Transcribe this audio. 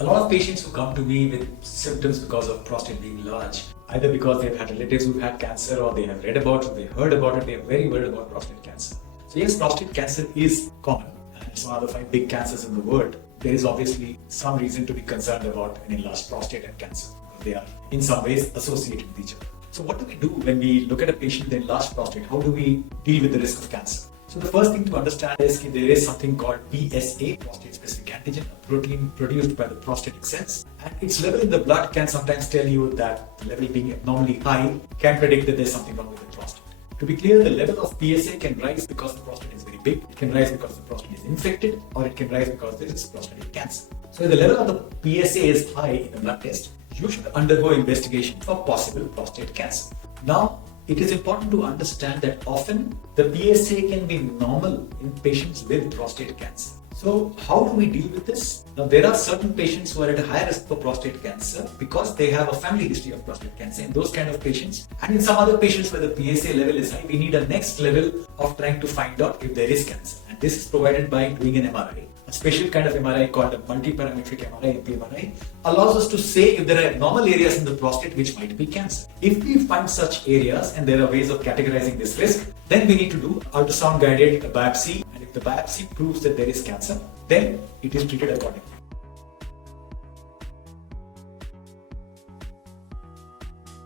A lot of patients who come to me with symptoms because of prostate being large, either because they've had relatives who've had cancer or they have read about it, they heard about it, they are very worried about prostate cancer. So yes, prostate cancer is common and it's one of the 5 big cancers in the world. There is obviously some reason to be concerned about an enlarged prostate and cancer. They are in some ways associated with each other. So what do we do when we look at a patient with enlarged prostate? How do we deal with the risk of cancer? So the first thing to understand is that there is something called PSA, prostate-specific antigen, a protein produced by the prostatic cells. And its level in the blood can sometimes tell you that the level being abnormally high can predict that there's something wrong with the prostate. To be clear, the level of PSA can rise because the prostate is very big, it can rise because the prostate is infected, or it can rise because there is prostatic cancer. So if the level of the PSA is high in the blood test, you should undergo investigation for possible prostate cancer. Now, it is important to understand that often the PSA can be normal in patients with prostate cancer. So how do we deal with this? Now, there are certain patients who are at a higher risk for prostate cancer because they have a family history of prostate cancer. In those kind of patients, and in some other patients where the PSA level is high, we need a next level of trying to find out if there is cancer. And this is provided by doing an MRI. A special kind of MRI called a multi-parametric MRI, MPMRI, allows us to say if there are abnormal areas in the prostate which might be cancer. If we find such areas, and there are ways of categorizing this risk, then we need to do ultrasound guided biopsy. And if the biopsy proves that there is cancer, then it is treated accordingly.